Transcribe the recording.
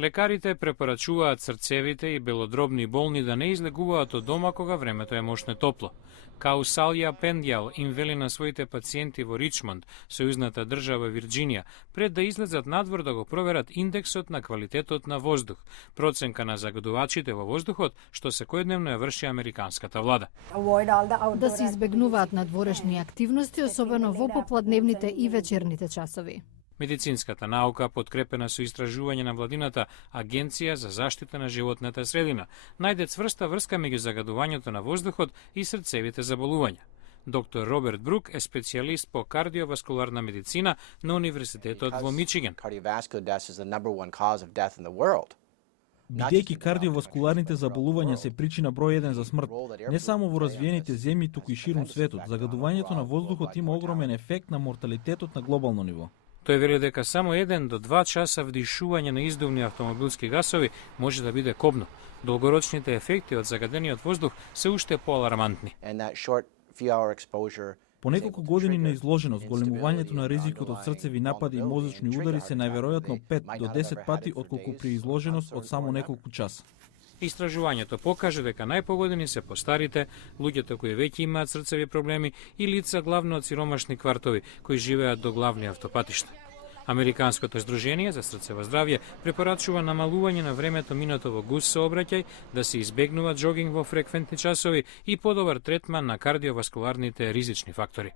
Лекарите препорачуваат срцевите и белодробни болни да не излегуваат од дома кога времето е мошне топло. Каусалија Пендјал им вели на своите пациенти во Ричмонд, сојузната држава Вирџинија, пред да излезат надвор да го проверат индексот на квалитетот на воздух, проценка на загадувачите во воздухот, што секојдневно ја врши американската влада. Да се избегнуваат надворешни активности, особено во попладневните и вечерните часови. Медицинската наука, подкрепена со истражување на владината Агенција за заштита на животната средина, најде цврста врска меѓу загадувањето на воздухот и срцевите заболувања. Доктор Роберт Брук е специјалист по кардиоваскуларна медицина на Универзитетот во Мичиган. Бидејќи кардиоваскуларните заболувања се причина број 1 за смрт, не само во развиените земји, туку и ширум светот, загадувањето на воздухот има огромен ефект на морталитетот на глобално ниво. Тој вели дека само 1 до 2 часа вдишување на издувни автомобилски гасови може да биде кобно. Долгорочните ефекти од загадениот воздух се уште поалармантни. По неколку години на изложеност, големувањето на ризикот од срцеви напади и мозочни удари се најверојатно 5 до 10 пати отколку при изложеност од само неколку часа. Истражувањето покаже дека најпогодени се постарите, луѓето кои веќе имаат срцеви проблеми и лица главно од сиромашни квартови кои живеат до главни автопатишта. Американското здружение за срцево здравје препорачува намалување на времето минато во густ сообраќај, да се избегнува джогинг во фреквентни часови и подобар третман на кардиоваскуларните ризични фактори.